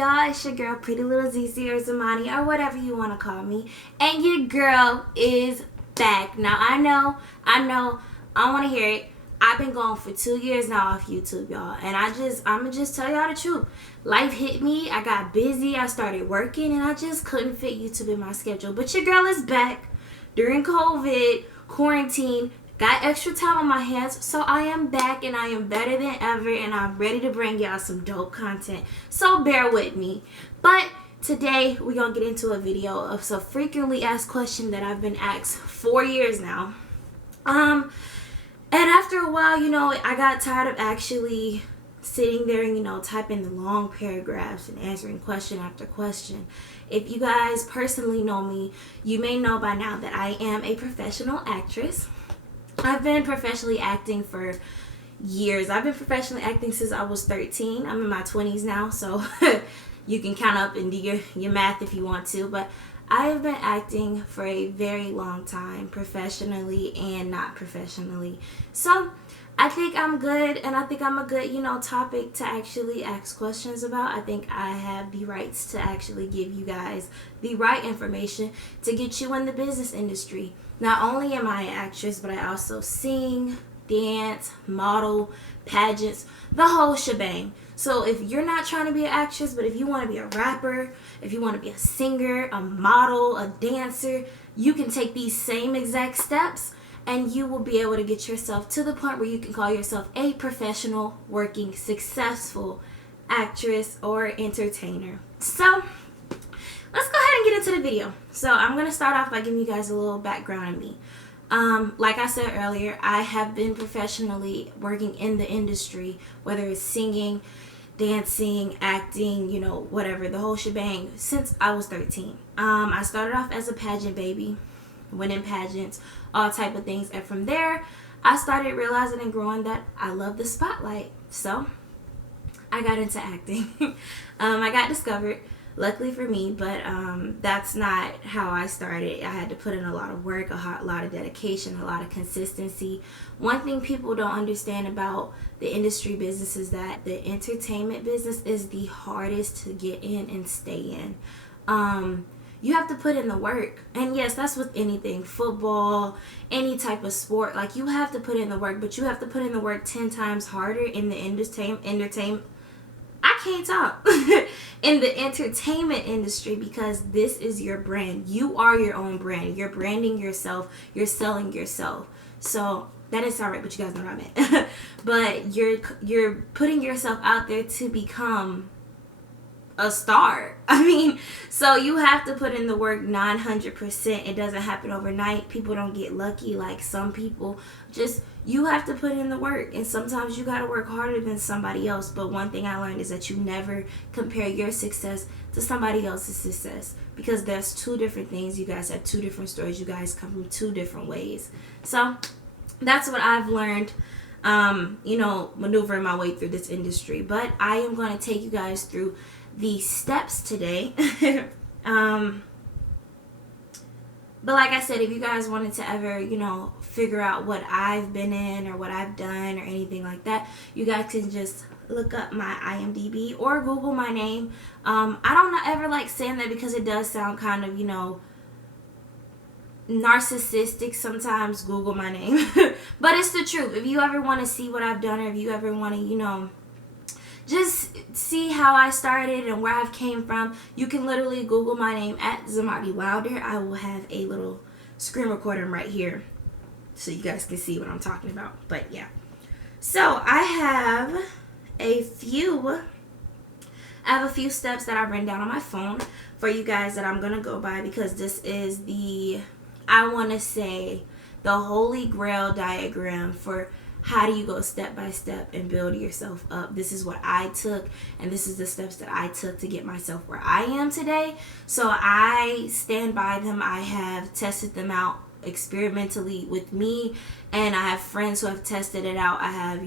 y'all? It's your girl, Pretty Little Easyyy or Zamani or whatever you want to call me. And your girl is back. Now, I know, I want to hear it. I've been gone for 2 years now off YouTube, y'all. And I'm going to just tell y'all the truth. Life hit me. I got busy. I started working and I just couldn't fit YouTube in my schedule. But your girl is back during COVID, quarantine. Got extra time on my hands, so I am back and I am better than ever and I'm ready to bring y'all some dope content. So bear with me. But today we're going to get into a video of some frequently asked question that I've been asked 4 years now. And after a while, I got tired of actually sitting there and, typing the long paragraphs and answering question after question. If you guys personally know me, you may know by now that I am a professional actress. I've been professionally acting for years. I've been professionally acting since I was 13. I'm in my 20s now, so you can count up and do your math if you want to. But I have been acting for a very long time, professionally and not professionally. So I think I'm good, and I think I'm a good, topic to actually ask questions about. I think I have the rights to actually give you guys the right information to get you in the business industry. Not only am I an actress, but I also sing, dance, model, pageants, the whole shebang. So if you're not trying to be an actress, but if you want to be a rapper, if you want to be a singer, a model, a dancer, you can take these same exact steps and you will be able to get yourself to the point where you can call yourself a professional, working, successful actress or entertainer. So let's go ahead and get into the video. So I'm going to start off by giving you guys a little background on me. Like I said earlier, I have been professionally working in the industry, whether it's singing, dancing, acting, whatever, the whole shebang, since I was 13. I started off as a pageant baby, went in pageants, all type of things. And from there, I started realizing and growing that I love the spotlight. So I got into acting. I got discovered. Luckily for me, but that's not how I started. I had to put in a lot of work, a lot of dedication, a lot of consistency. One thing people don't understand about the industry business is that the entertainment business is the hardest to get in and stay in. You have to put in the work. And yes, that's with anything, football, any type of sport. Like, you have to put in the work, but you have to put in the work 10 times harder in the entertainment. I can't talk. In the entertainment industry, because this is your brand. You are your own brand. You're branding yourself. You're selling yourself. So that didn't sound right, but you guys know what I meant. But you're putting yourself out there to become a star. I mean, so you have to put in the work 900%. It doesn't happen overnight. People don't get lucky like some people. Just, you have to put in the work, and sometimes you got to work harder than somebody else. But one thing I learned is that you never compare your success to somebody else's success, because there's two different things. You guys have two different stories. You guys come from two different ways. So that's what I've learned, maneuvering my way through this industry. But I am going to take you guys through the steps today. But like I said, if you guys wanted to ever, figure out what I've been in or what I've done or anything like that, you guys can just look up my IMDb or Google my name. I don't ever like saying that because it does sound kind of, narcissistic sometimes, Google my name. But it's the truth. If you ever want to see what I've done, or if you ever want to, just see how I started and where I've came from, you can literally Google my name at Zamani Wilder. I will have a little screen recording right here so you guys can see what I'm talking about. But yeah, so I have a few steps that I've written down on my phone for you guys that I'm gonna go by, because this is I want to say the holy grail diagram for how do you go step by step and build yourself up. This is what I took, and this is the steps that I took to get myself where I am today. So I stand by them. I have tested them out experimentally with me, and I have friends who have tested it out. I have,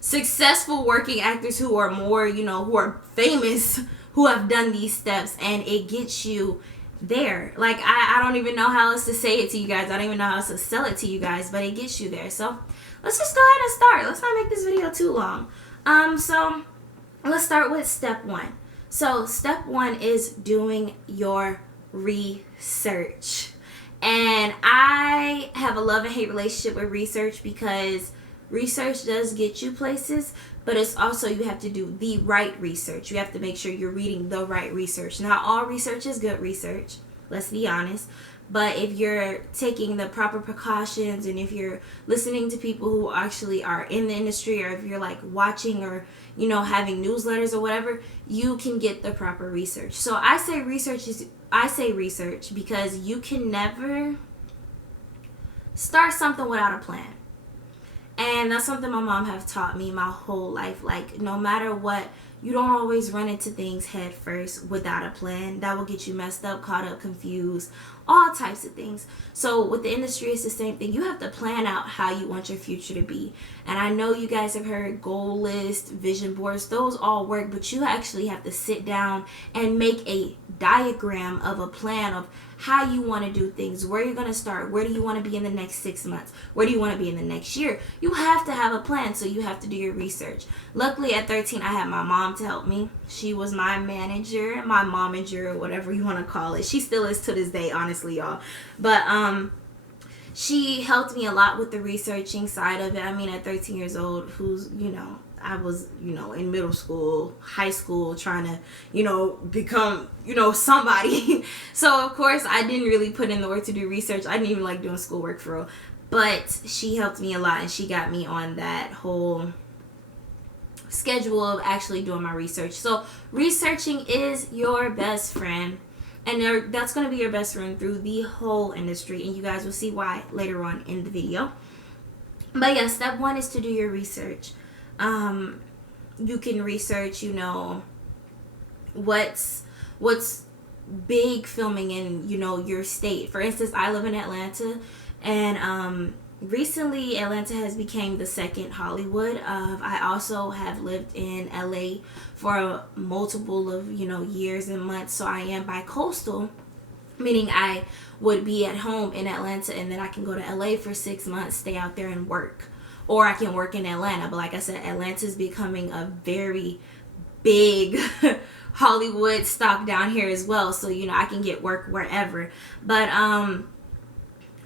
successful working actors who are more, who are famous, who have done these steps, and it gets you there. Like, I don't even know how else to say it to you guys. I don't even know how else to sell it to you guys, but it gets you there. So let's just go ahead and start. Let's not make this video too long. So let's start with step one. So step one is doing your research. And I have a love and hate relationship with research, because research does get you places, but it's also, you have to do the right research. You have to make sure you're reading the right research. Not all research is good research, let's be honest. But if you're taking the proper precautions, and if you're listening to people who actually are in the industry, or if you're like watching, or having newsletters or whatever, you can get the proper research. So I say research because you can never start something without a plan. And that's something my mom have taught me my whole life. Like, no matter what, you don't always run into things head first without a plan. That will get you messed up, caught up, confused, all types of things. So with the industry, it's the same thing. You have to plan out how you want your future to be. And I know you guys have heard goal list, vision boards. Those all work, but you actually have to sit down and make a diagram of a plan of how you want to do things, where you're going to start, where do you want to be in the next 6 months, where do you want to be in the next year. You have to have a plan, so you have to do your research. Luckily, at 13, I had my mom to help me. She was my manager, my momager, whatever you want to call it. She still is to this day, honestly, y'all. But she helped me a lot with the researching side of it. I mean, at 13 years old, I was, in middle school, high school, trying to, become, somebody. So, of course, I didn't really put in the work to do research. I didn't even like doing schoolwork for real. But she helped me a lot, and she got me on that whole schedule of actually doing my research. So, researching is your best friend. And that's going to be your best friend through the whole industry. And you guys will see why later on in the video. But yeah, step one is to do your research. You can research, what's big filming in, your state. For instance, I live in Atlanta, and recently Atlanta has become the second Hollywood. I also have lived in LA for a multiple of, years and months, so I am bi-coastal, meaning I would be at home in Atlanta, and then I can go to LA for 6 months, stay out there and work. Or I can work in Atlanta. But like I said, Atlanta is becoming a very big Hollywood stock down here as well. So, I can get work wherever. But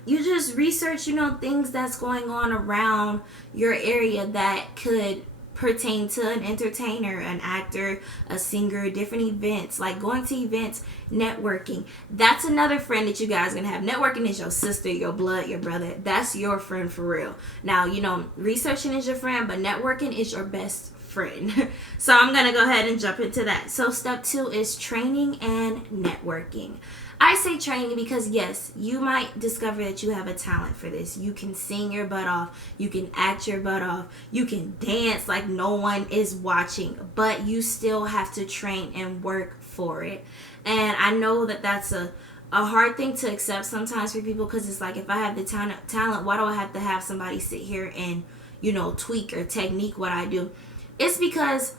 you just research, things that's going on around your area that could pertain to an entertainer, an actor, a singer, different events, like going to events, networking. That's another friend that you guys are gonna have. Networking is your sister, your blood, your brother. That's your friend for real. Now, researching is your friend, but networking is your best friend. So I'm gonna go ahead and jump into that. So step 2 is training and networking. I say training because, yes, you might discover that you have a talent for this. You can sing your butt off. You can act your butt off. You can dance like no one is watching. But you still have to train and work for it. And I know that that's a hard thing to accept sometimes for people, because it's like, if I have the talent, why do I have to have somebody sit here and, tweak or technique what I do? It's because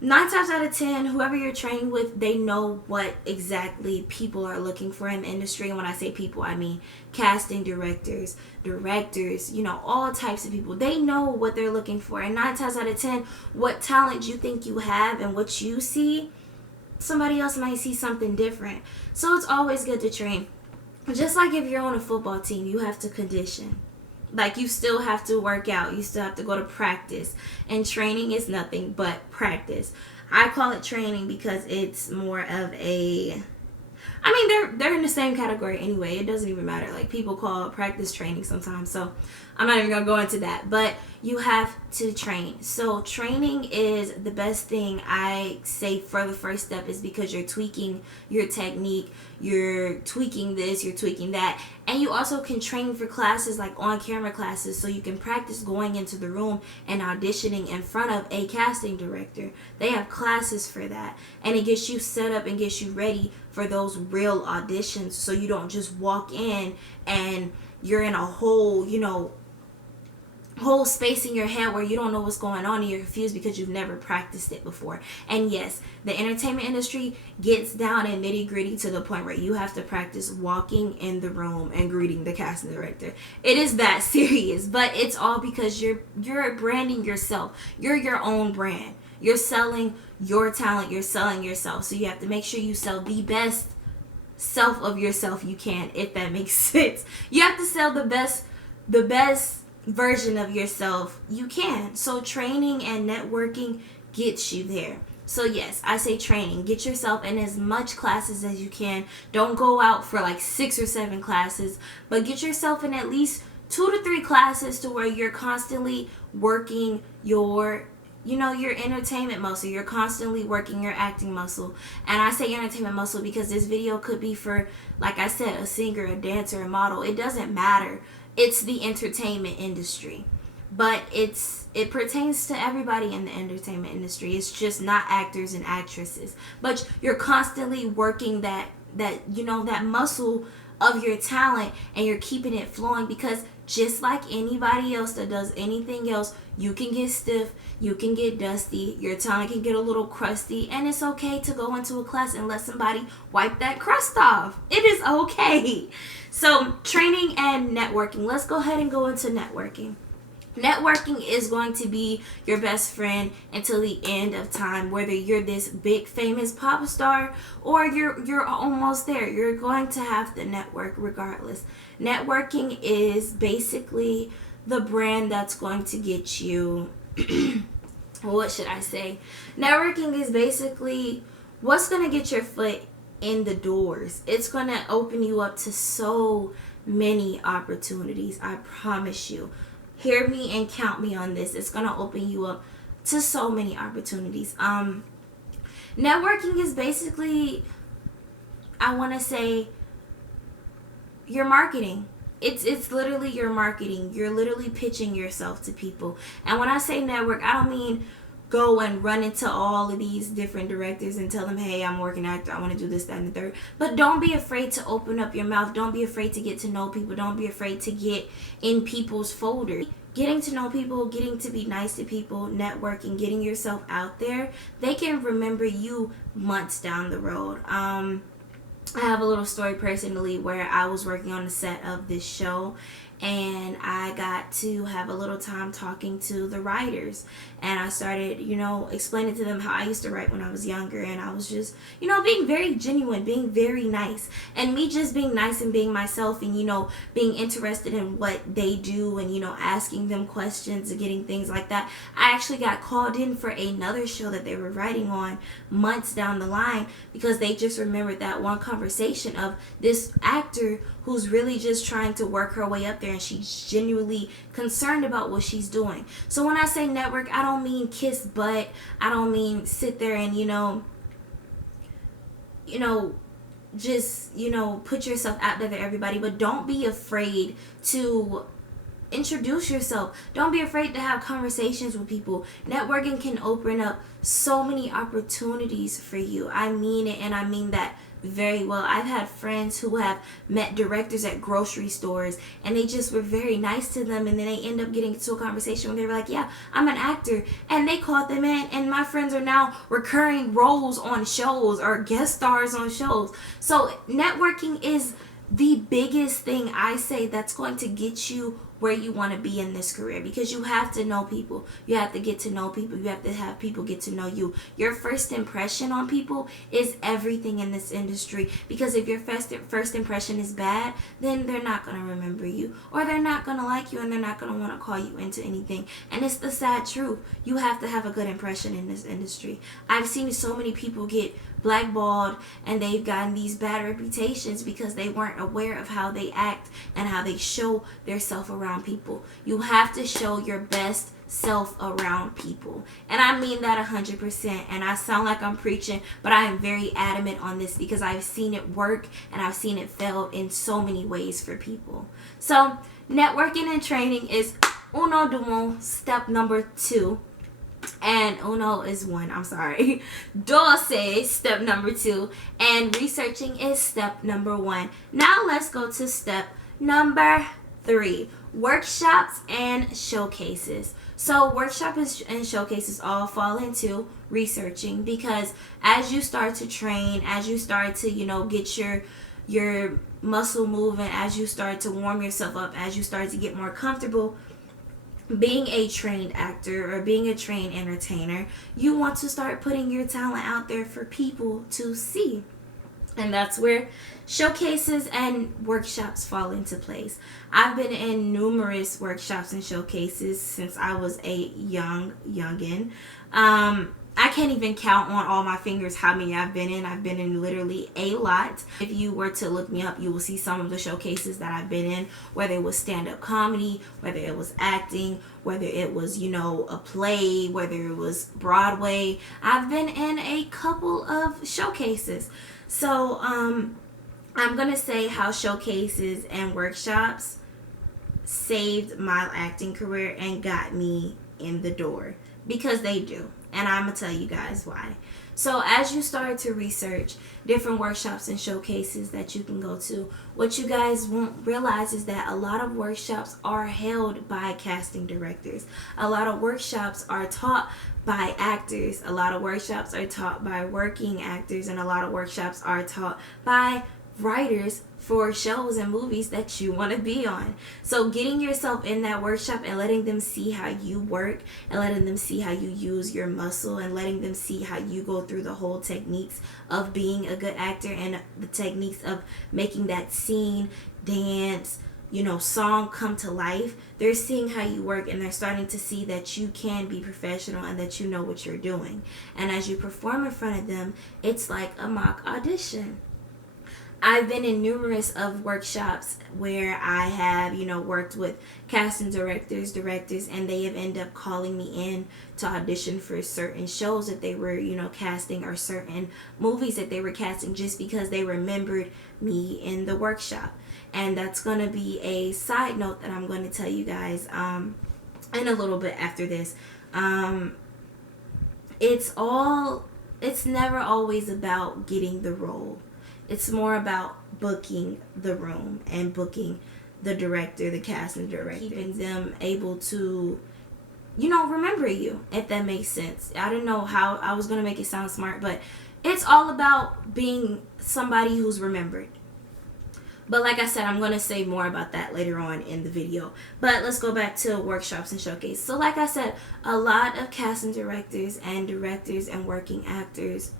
9 times out of 10, whoever you're training with, they know what exactly people are looking for in the industry. And when I say people, I mean casting directors, all types of people. They know what they're looking for. And 9 times out of 10, what talent you think you have and what you see, somebody else might see something different. So it's always good to train. Just like if you're on a football team, you have to condition. Like, you still have to work out. You still have to go to practice. And training is nothing but practice. I call it training because it's more of a... I mean, they're in the same category anyway. It doesn't even matter. Like, people call practice training sometimes. So I'm not even going to go into that. But you have to train. So training is the best thing I say for the first step, is because you're tweaking your technique. You're tweaking this, you're tweaking that. And you also can train for classes, like on-camera classes, so you can practice going into the room and auditioning in front of a casting director. They have classes for that. And it gets you set up and gets you ready for those real auditions, so you don't just walk in and you're in a whole space in your head where you don't know what's going on and you're confused because you've never practiced it before. And yes, the entertainment industry gets down and nitty gritty to the point where you have to practice walking in the room and greeting the casting director. It is that serious, but it's all because you're branding yourself. You're your own brand. You're selling your talent. You're selling yourself. So you have to make sure you sell the best self of yourself you can, if that makes sense. You have to sell the best version of yourself you can. So training and networking gets you there. So yes, I say training. Get yourself in as much classes as you can. Don't go out for like 6 or 7 classes, but get yourself in at least 2 to 3 classes to where you're constantly working your your entertainment muscle. You're constantly working your acting muscle. And I say entertainment muscle because this video could be for, like I said, a singer, a dancer, a model. It doesn't matter. It's the entertainment industry. But it pertains to everybody in the entertainment industry. It's just not actors and actresses. But you're constantly working that muscle of your talent, and you're keeping it flowing, because just like anybody else that does anything else, you can get stiff, you can get dusty, your talent can get a little crusty, and it's okay to go into a class and let somebody wipe that crust off. It is okay. So training and networking. Let's go ahead and go into networking. Networking is going to be your best friend until the end of time. Whether you're this big famous pop star or you're almost there, you're going to have to network regardless. Networking is basically the brand that's going to get you what should I say? Networking is basically what's going to get your foot in the doors. It's going to open you up to so many opportunities. I promise you. Hear me and count me on this. It's going to open you up to so many opportunities. Networking is basically, I want to say, your marketing. It's literally your marketing. You're literally pitching yourself to people. And when I say network, I don't mean go and run into all of these different directors and tell them, hey, I'm a working actor, I want to do this, that, and the third. But don't be afraid to open up your mouth. Don't be afraid to get to know people. Don't be afraid to get in people's folders. Getting to know people, getting to be nice to people, networking, getting yourself out there, they can remember you months down the road. I have a little story personally where I was working on the set of this show, and I got to have a little time talking to the writers, and I started, explaining to them how I used to write when I was younger, and I was just, being very genuine, being very nice, and me just being nice and being myself, and, being interested in what they do, and, asking them questions and getting things like that. I actually got called in for another show that they were writing on months down the line, because they just remembered that one conversation of this actor who's really just trying to work her way up there, and she's genuinely concerned about what she's doing. So when I say network, I don't mean kiss butt. I don't mean sit there and just put yourself out there to everybody. But don't be afraid to introduce yourself. Don't be afraid to have conversations with people. Networking can open up so many opportunities for you. I mean it, and I mean that very well. I've had friends who have met directors at grocery stores, and they just were very nice to them, and then they end up getting into a conversation where they were like, yeah, I'm an actor, and they called them in, and my friends are now recurring roles on shows or guest stars on shows. So networking is the biggest thing I say that's going to get you where you want to be in this career, because you have to know people. You have to get to know people. You have to have people get to know you. Your first impression on people is everything in this industry, because if your first impression is bad, then they're not going to remember you, or they're not going to like you, and they're not going to want to call you into anything. And it's the sad truth. You have to have a good impression in this industry. I've seen so many people get blackballed, and they've gotten these bad reputations because they weren't aware of how they act and how they show their self around people. You have to show your best self around people, and I mean that 100%. And I sound like I'm preaching, but I am very adamant on this because I've seen it work and I've seen it fail in so many ways for people. So networking and training is uno dumo, step number 2. And uno is 1, I'm sorry. Dos is step number 2. And researching is step number 1. Now let's go to step number 3. Workshops and showcases. So workshops and showcases all fall into researching, because as you start to train, as you start to, get your muscle moving, as you start to warm yourself up, as you start to get more comfortable, being a trained actor or being a trained entertainer, you want to start putting your talent out there for people to see. And that's where showcases and workshops fall into place. I've been in numerous workshops and showcases since I was a youngin. I can't even count on all my fingers how many I've been in. I've been in literally a lot. If you were to look me up, you will see some of the showcases that I've been in, whether it was stand-up comedy, whether it was acting, whether it was, a play, whether it was Broadway. I've been in a couple of showcases. So, I'm going to say how showcases and workshops saved my acting career and got me in the door, because they do. And I'm going to tell you guys why. So as you start to research different workshops and showcases that you can go to, what you guys won't realize is that a lot of workshops are held by casting directors. A lot of workshops are taught by actors. A lot of workshops are taught by working actors. And a lot of workshops are taught by writers for shows and movies that you want to be on. So getting yourself in that workshop and letting them see how you work and letting them see how you use your muscle and letting them see how you go through the whole techniques of being a good actor and the techniques of making that scene, dance, song come to life. They're seeing how you work and they're starting to see that you can be professional and that you know what you're doing. And as you perform in front of them, it's like a mock audition. I've been in numerous of workshops where I have, worked with casting directors, and they have ended up calling me in to audition for certain shows that they were, casting, or certain movies that they were casting, just because they remembered me in the workshop. And that's going to be a side note that I'm going to tell you guys in a little bit after this. It's never always about getting the role. It's more about booking the room and booking the director, the casting director, keeping them able to, remember you, if that makes sense. I don't know how I was going to make it sound smart, but it's all about being somebody who's remembered. But like I said, I'm going to say more about that later on in the video. But let's go back to workshops and showcases. So like I said, a lot of casting directors and working actors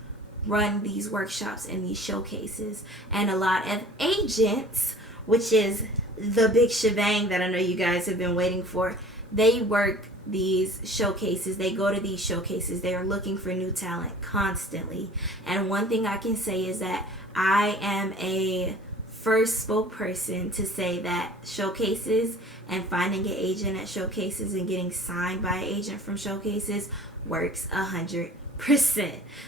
run these workshops and these showcases, and a lot of agents, which is the big shebang that I know you guys have been waiting for, they work these showcases. They go to these showcases. They are looking for new talent constantly. And one thing I can say is that I am a first spokesperson to say that showcases and finding an agent at showcases and getting signed by an agent from showcases works 100%.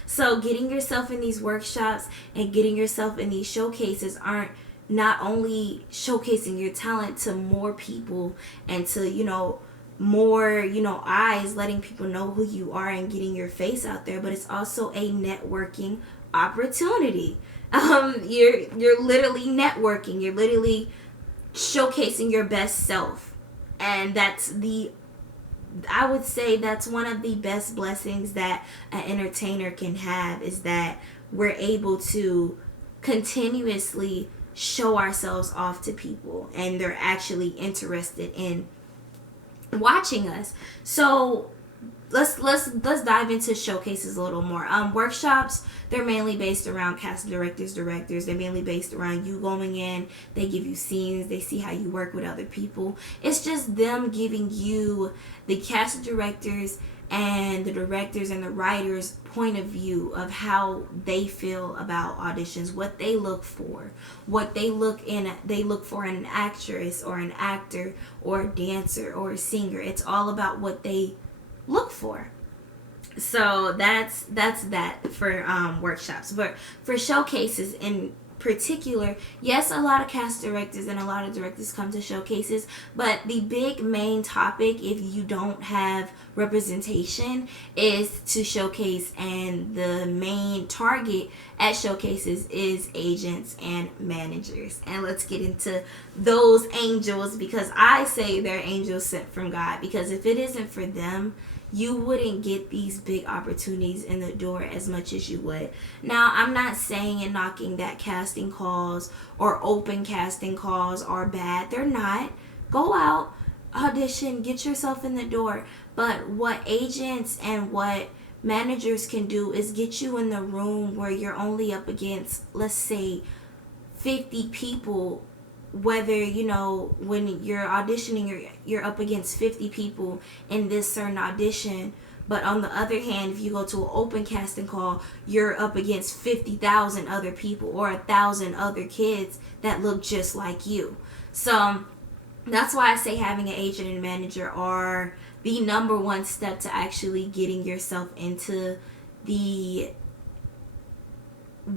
So getting yourself in these workshops and getting yourself in these showcases aren't not only showcasing your talent to more people and to more eyes, letting people know who you are and getting your face out there, but it's also a networking opportunity. You're literally networking. You're literally showcasing your best self, and I would say that's one of the best blessings that an entertainer can have, is that we're able to continuously show ourselves off to people and they're actually interested in watching us. So let's dive into showcases a little more. Workshops, they're mainly based around casting directors. They're mainly based around you going in. They give you scenes. They see how you work with other people. It's just them giving you, the casting directors and the directors and the writers' point of view of how they feel about auditions, what they look for, what they look for in an actress or an actor or a dancer or a singer. It's all about what they look for. So that's that for workshops. But for showcases in particular, yes, a lot of cast directors and a lot of directors come to showcases, but the big main topic, if you don't have representation, is to showcase, and the main target at showcases is agents and managers. And let's get into those angels, because I say they're angels sent from God, because if it isn't for them, you wouldn't get these big opportunities in the door as much as you would. Now, I'm not saying and knocking that casting calls or open casting calls are bad. They're not. Go out, audition, get yourself in the door. But what agents and what managers can do is get you in the room where you're only up against, let's say, 50 people. Whether, you know, when you're auditioning, you're up against 50 people in this certain audition. But on the other hand, if you go to an open casting call, you're up against 50,000 other people or 1,000 other kids that look just like you. So that's why I say having an agent and manager are the number one step to actually getting yourself into the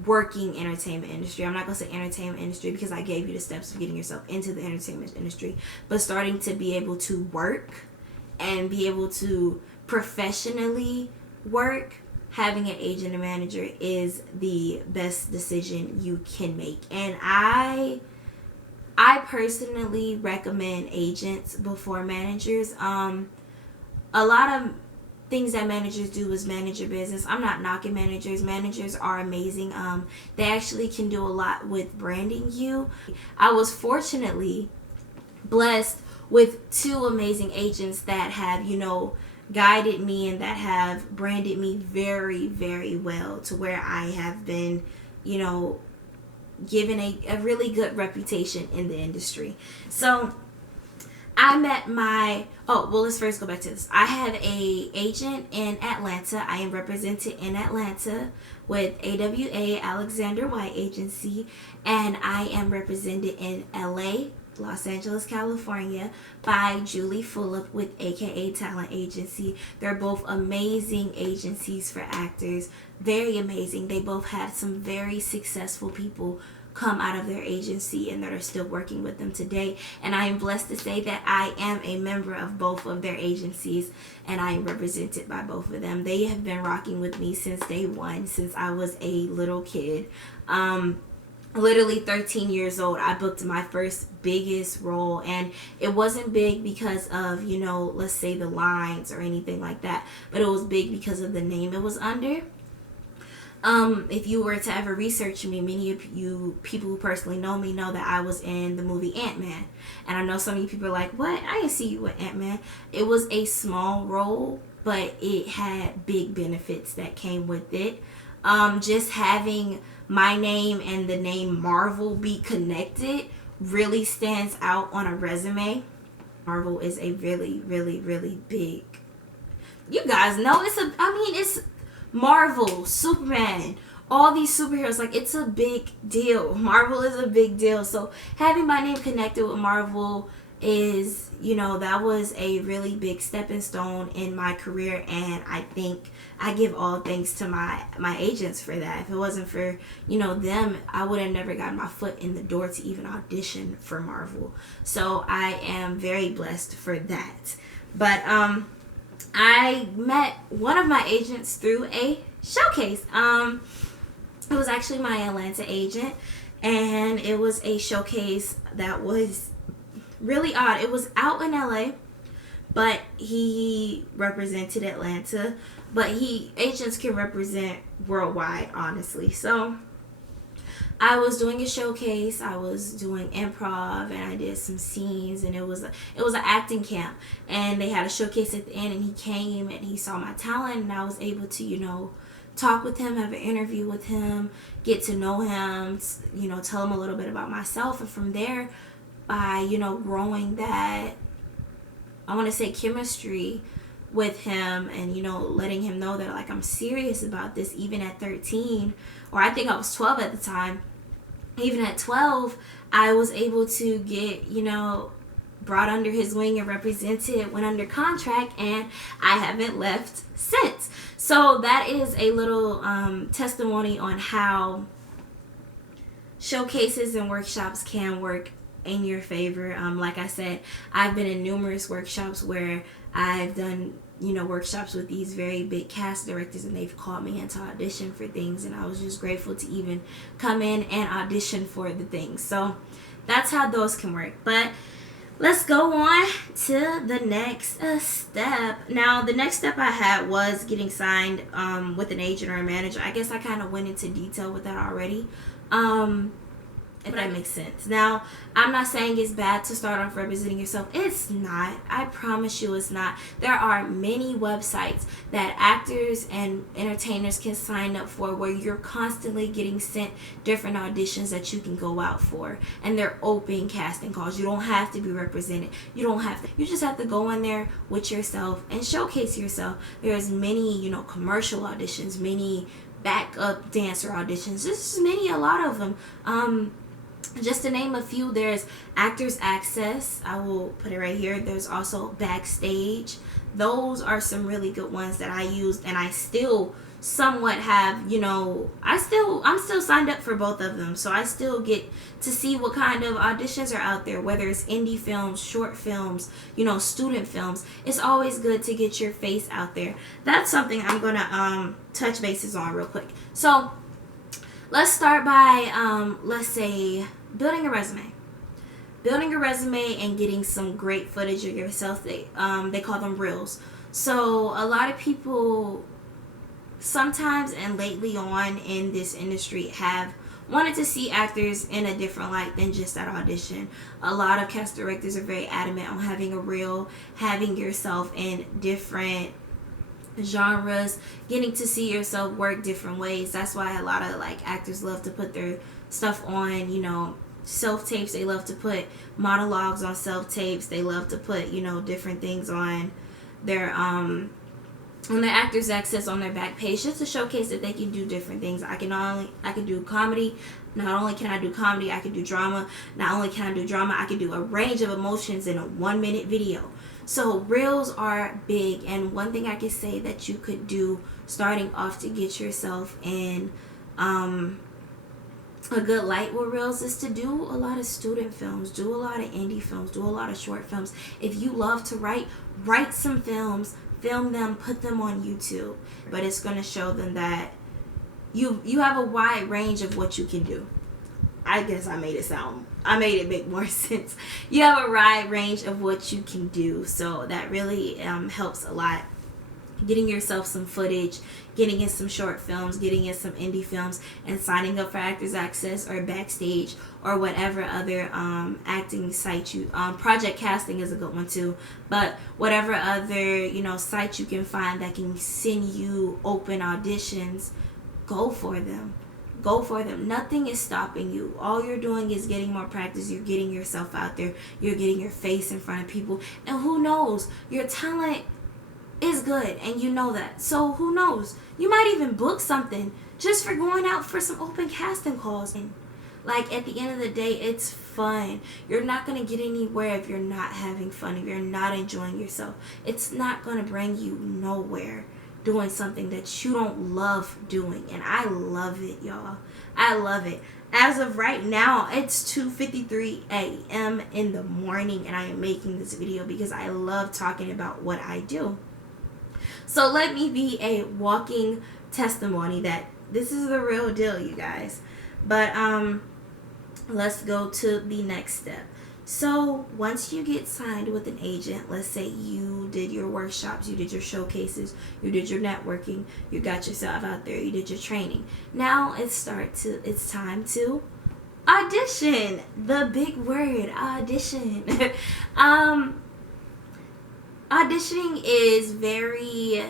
working entertainment industry. I'm not going to say entertainment industry because I gave you the steps of getting yourself into the entertainment industry, but starting to be able to work and be able to professionally work, having an agent and manager is the best decision you can make. And I personally recommend agents before managers. A lot of things that managers do is manage your business. I'm not knocking managers. Managers are amazing. They actually can do a lot with branding you. I was fortunately blessed with two amazing agents that have, you know, guided me and that have branded me very, very well to where I have been, you know, given a really good reputation in the industry. So I met let's first go back to this. I have a agent in Atlanta. I am represented in Atlanta with AWA, Alexander White Agency, and I am represented in LA, Los Angeles, California by Julie Fulop with AKA Talent Agency. They're both amazing agencies for actors. Very amazing. They both had some very successful people come out of their agency and that are still working with them today. And I am blessed to say that I am a member of both of their agencies and I am represented by both of them. They have been rocking with me since day one, since I was a little kid. Literally 13 years old, I booked my first biggest role, and it wasn't big because of, you know, let's say the lines or anything like that, but it was big because of the name it was under. If you were to ever research me, many of you people who personally know me know that I was in the movie Ant-Man. And I know some of you people are like, what? I didn't see you with Ant-Man. It was a small role, but it had big benefits that came with it. Just having my name and the name Marvel be connected really stands out on a resume. Marvel is a really, really, really big... You guys know it's Marvel, Superman, all these superheroes, like, it's a big deal. Marvel is a big deal. So having my name connected with Marvel is, you know, that was a really big stepping stone in my career, and I think I give all thanks to my agents for that. If it wasn't for, you know, them, I would have never gotten my foot in the door to even audition for Marvel. So I am very blessed for that. But I met one of my agents through a showcase. It was actually my Atlanta agent, and it was a showcase that was really odd. It was out in LA, but he represented Atlanta. But agents can represent worldwide, honestly. So I was doing a showcase. I was doing improv, and I did some scenes, and it was an acting camp, and they had a showcase at the end, and he came and he saw my talent, and I was able to, you know, talk with him, have an interview with him, get to know him, you know, tell him a little bit about myself, and from there, by, you know, growing that, I want to say, chemistry with him, and, you know, letting him know that, like, I'm serious about this even at 13, or I think I was 12 at the time. Even at 12, I was able to get, you know, brought under his wing and represented, went under contract, and I haven't left since. So that is a little testimony on how showcases and workshops can work in your favor. Like I said, I've been in numerous workshops where I've done, you know, workshops with these very big cast directors, and they've called me in to audition for things, and I was just grateful to even come in and audition for the things. So that's how those can work. But let's go on to the next step. Now, the next step I had was getting signed with an agent or a manager. I guess I kind of went into detail with that already. if that makes sense. Now, I'm not saying it's bad to start off representing yourself. It's not. I promise you it's not. There are many websites that actors and entertainers can sign up for where you're constantly getting sent different auditions that you can go out for. And they're open casting calls. You don't have to be represented. You don't have to. You just have to go in there with yourself and showcase yourself. There's many, commercial auditions, many backup dancer auditions. There's a lot of them. Just to name a few, there's Actors Access. I will put it right here. There's also Backstage. Those are some really good ones that I used, and I still somewhat have, I'm still signed up for both of them. So I still get to see what kind of auditions are out there, whether it's indie films, short films, student films. It's always good to get your face out there. That's something I'm going to touch bases on real quick. So let's start by, let's say, building a resume. Building a resume and getting some great footage of yourself. They call them reels. So a lot of people sometimes and lately on in this industry have wanted to see actors in a different light than just that audition. A lot of cast directors are very adamant on having a reel, having yourself in different genres, getting to see yourself work different ways. That's why a lot of actors love to put their stuff on, self-tapes. They love to put monologues on self-tapes. They love to put, different things on their Actors Access on their back page, just to showcase that they can do different things. I can do comedy. Not only can I do comedy, I can do drama. Not only can I do drama, I can do a range of emotions in a 1-minute video. So reels are big, and one thing I can say that you could do starting off to get yourself in a good light with reels is to do a lot of student films, do a lot of indie films, do a lot of short films. If you love to write some films, film them, put them on YouTube. But it's going to show them that you have a wide range of what you can do. I guess I made it make more sense. You have a wide range of what you can do. So that really helps a lot. Getting yourself some footage, getting in some short films, getting in some indie films, and signing up for Actors Access or Backstage or whatever other acting site you Project Casting is a good one too, but whatever other sites you can find that can send you open auditions, go for them. Nothing is stopping you. All you're doing is getting more practice. You're getting yourself out there. You're getting your face in front of people, and who knows, your talent is good, and you know that. So who knows, you might even book something just for going out for some open casting calls. And at the end of the day, it's fun. You're not going to get anywhere if you're not having fun, if you're not enjoying yourself. It's not going to bring you nowhere doing something that you don't love doing. And I love it, y'all. I love it. As of right now, it's 2:53 a.m. in the morning, and I am making this video because I love talking about what I do. So let me be a walking testimony that this is the real deal, you guys. But let's go to the next step. So once you get signed with an agent, let's say you did your workshops, you did your showcases, you did your networking, you got yourself out there, you did your training. Now it's time to audition. The big word, audition. Auditioning is very,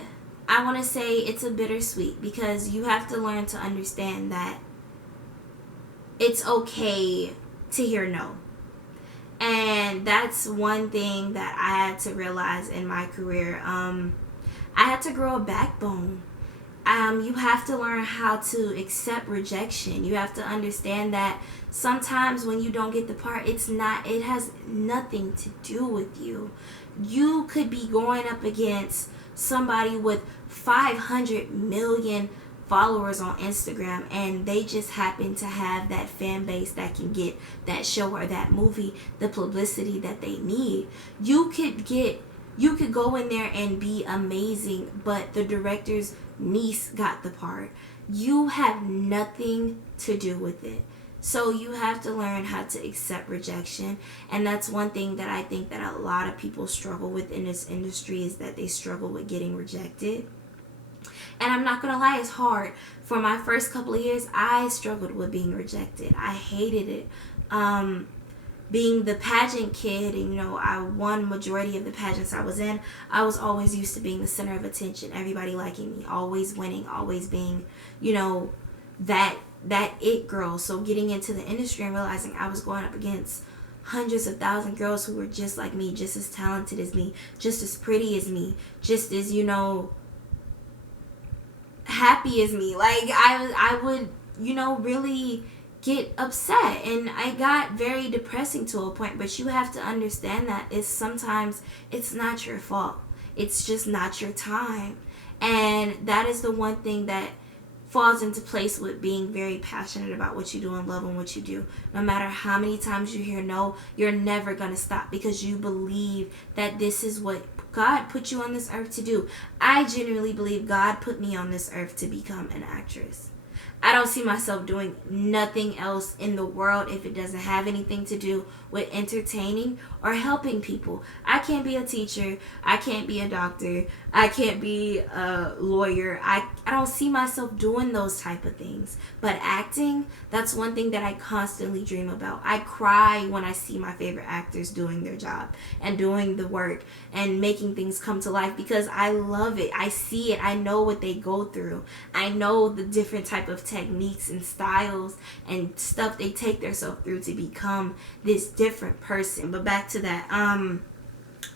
I want to say it's a bittersweet, because you have to learn to understand that it's okay to hear no. And that's one thing that I had to realize in my career. I had to grow a backbone. You have to learn how to accept rejection. You have to understand that sometimes when you don't get the part, it has nothing to do with you. You could be going up against somebody with 500 million followers on Instagram, and they just happen to have that fan base that can get that show or that movie the publicity that they need. You could go in there and be amazing, but the director's niece got the part. You have nothing to do with it. So you have to learn how to accept rejection. And that's one thing that I think that a lot of people struggle with in this industry, is that they struggle with getting rejected. And I'm not gonna lie, it's hard. For my first couple of years, I struggled with being rejected. I hated it. Being the pageant kid, and I won majority of the pageants I was in, I was always used to being the center of attention, everybody liking me, always winning, always being, that it girl. So getting into the industry and realizing I was going up against hundreds of thousand girls who were just like me, just as talented as me, just as pretty as me, just as happy as me. Like I would really get upset, and I got very depressing to a point. But you have to understand that sometimes it's not your fault, it's just not your time. And that is the one thing that falls into place with being very passionate about what you do and loving what you do. No matter how many times you hear no, you're never going to stop, because you believe that this is what God put you on this earth to do. I genuinely believe God put me on this earth to become an actress. I don't see myself doing nothing else in the world if it doesn't have anything to do with entertaining or helping people. I can't be a teacher. I can't be a doctor. I can't be a lawyer. I don't see myself doing those type of things. But acting, that's one thing that I constantly dream about. I cry when I see my favorite actors doing their job and doing the work and making things come to life, because I love it. I see it. I know what they go through. I know the different type of techniques and styles and stuff they take themselves through to become this different person. But back to that,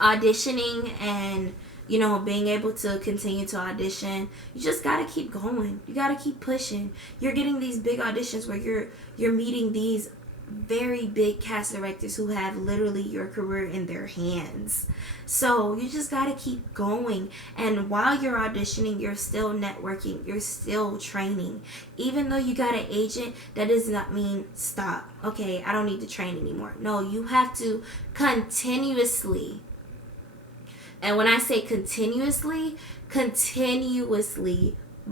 auditioning and being able to continue to audition, you just gotta keep going. You gotta keep pushing. You're getting these big auditions where you're meeting these very big cast directors who have literally your career in their hands. So you just gotta keep going. And while you're auditioning, you're still networking, you're still training. Even though you got an agent, that does not mean stop. Okay, I don't need to train anymore. No, you have to continuously, and when I say continuously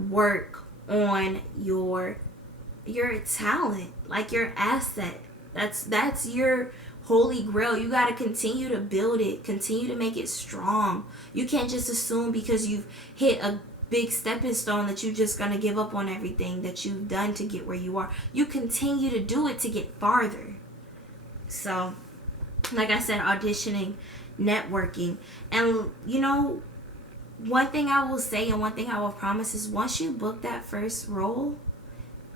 work on your talent, like your asset. That's your holy grail. You got to continue to build it, continue to make it strong. You can't just assume because you've hit a big stepping stone that you're just going to give up on everything that you've done to get where you are. You continue to do it to get farther. So, like I said, auditioning, networking. And one thing I will say and one thing I will promise is, once you book that first role,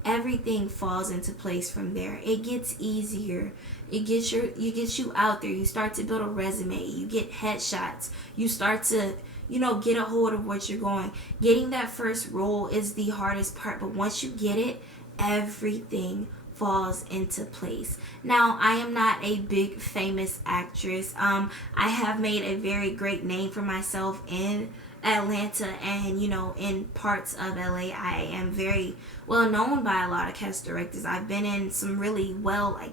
everything falls into place from there. It gets easier. It gets you out there. You start to build a resume. You get headshots. You start to get a hold of what you're going. Getting that first role is the hardest part, but once you get it, everything falls into place. Now, I am not a big famous actress. I have made a very great name for myself in Atlanta and in parts of LA. I am very well known by a lot of cast directors. I've been in some really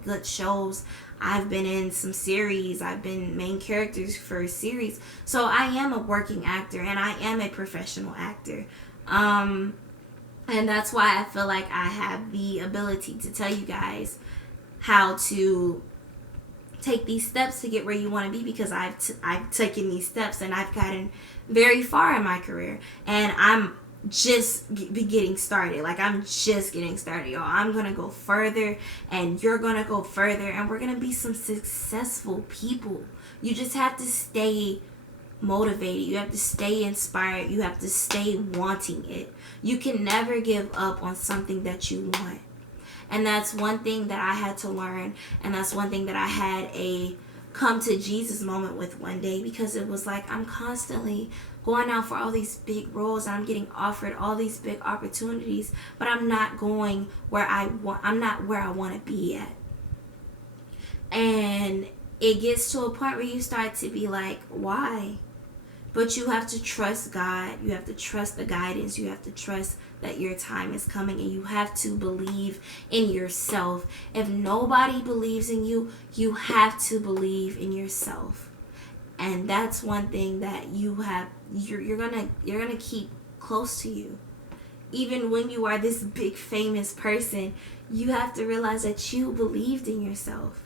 good shows. I've been in some series. I've been main characters for a series. So I am a working actor and I am a professional actor. And that's why I feel like I have the ability to tell you guys how to take these steps to get where you want to be, because I've taken these steps and I've gotten very far in my career, and I'm just getting started. Like, I'm just getting started, y'all. I'm gonna go further and you're gonna go further, and we're gonna be some successful people. You just have to stay motivated. You have to stay inspired. You have to stay wanting it. You can never give up on something that you want. And that's one thing that I had to learn, and that's one thing that I had a come to Jesus moment with one day, because it was like, I'm constantly going out for all these big roles and I'm getting offered all these big opportunities, but I'm not going where I'm not where I want to be at. And it gets to a point where you start to be like, why? But you have to trust God. You have to trust the guidance. You have to trust that your time is coming, and you have to believe in yourself. If nobody believes in you, you have to believe in yourself. And that's one thing that you're gonna keep close to you. Even when you are this big famous person, you have to realize that you believed in yourself.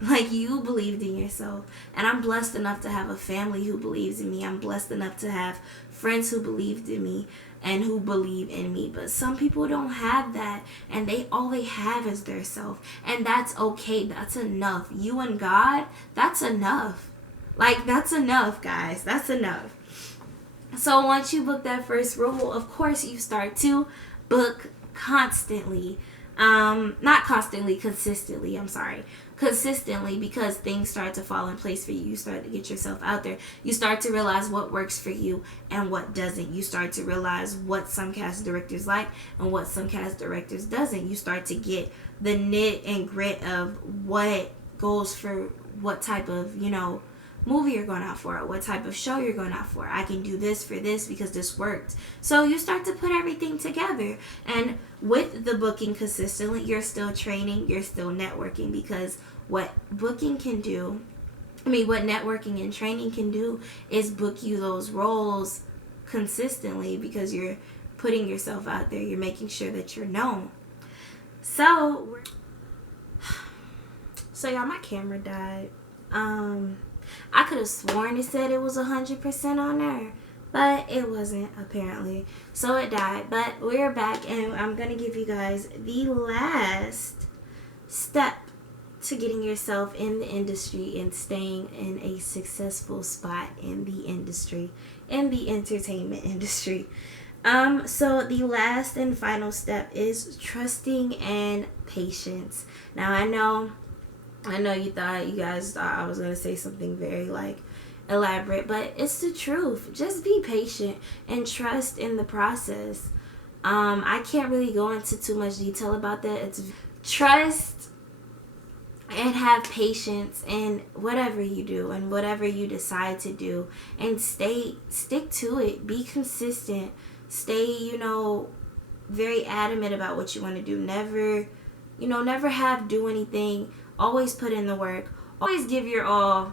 Like, you believed in yourself. And I'm blessed enough to have a family who believes in me. I'm blessed enough to have friends who believed in me. and who believe in me. But some people don't have that, and all they have is their self. And that's okay. That's enough. You and God, that's enough. Like, that's enough, guys. That's enough. So once you book that first role, of course you start to book constantly. Not constantly, consistently. I'm sorry. Consistently, because things start to fall in place for you. You start to get yourself out there. You start to realize what works for you and what doesn't. You start to realize what some cast directors like and what some cast directors doesn't. You start to get the knit and grit of what goes for what type of, movie you're going out for, what type of show you're going out for. I can do this for this because this worked. So you start to put everything together. And with the booking consistently, you're still training, you're still networking, because what booking can do, what networking and training can do is book you those roles consistently, because you're putting yourself out there. You're making sure that you're known. So y'all, my camera died. I could have sworn it said it was 100% on there, but it wasn't, apparently. So it died. But we're back, and I'm going to give you guys the last step to getting yourself in the industry and staying in a successful spot in the industry, in the entertainment industry. So the last and final step is trusting and patience. Now, I know you guys thought I was going to say something very elaborate, but it's the truth. Just be patient and trust in the process. I can't really go into too much detail about that. It's trust and have patience in whatever you do and whatever you decide to do, and stick to it. Be consistent. Stay, very adamant about what you want to do. Never do anything. Always put in the work. Always give your all.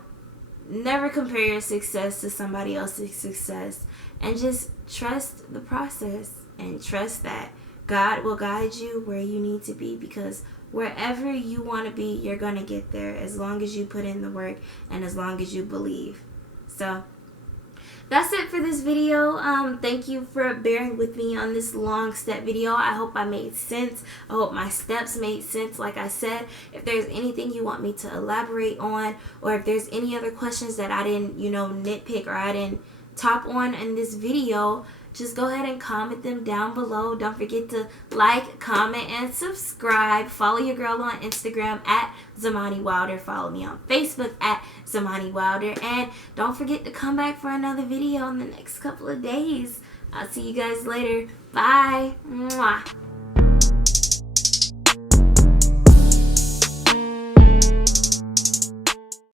Never compare your success to somebody else's success. And just trust the process. And trust that God will guide you where you need to be. Because wherever you want to be, you're going to get there. As long as you put in the work and as long as you believe. So that's it for this video. Thank you for bearing with me on this long step video. I hope I made sense. I hope my steps made sense. Like I said, if there's anything you want me to elaborate on, or if there's any other questions that I didn't, nitpick or I didn't top on in this video, just go ahead and comment them down below. Don't forget to like, comment, and subscribe. Follow your girl on Instagram at Zamani Wilder. Follow me on Facebook at Zamani Wilder. And don't forget to come back for another video in the next couple of days. I'll see you guys later. Bye. Mwah.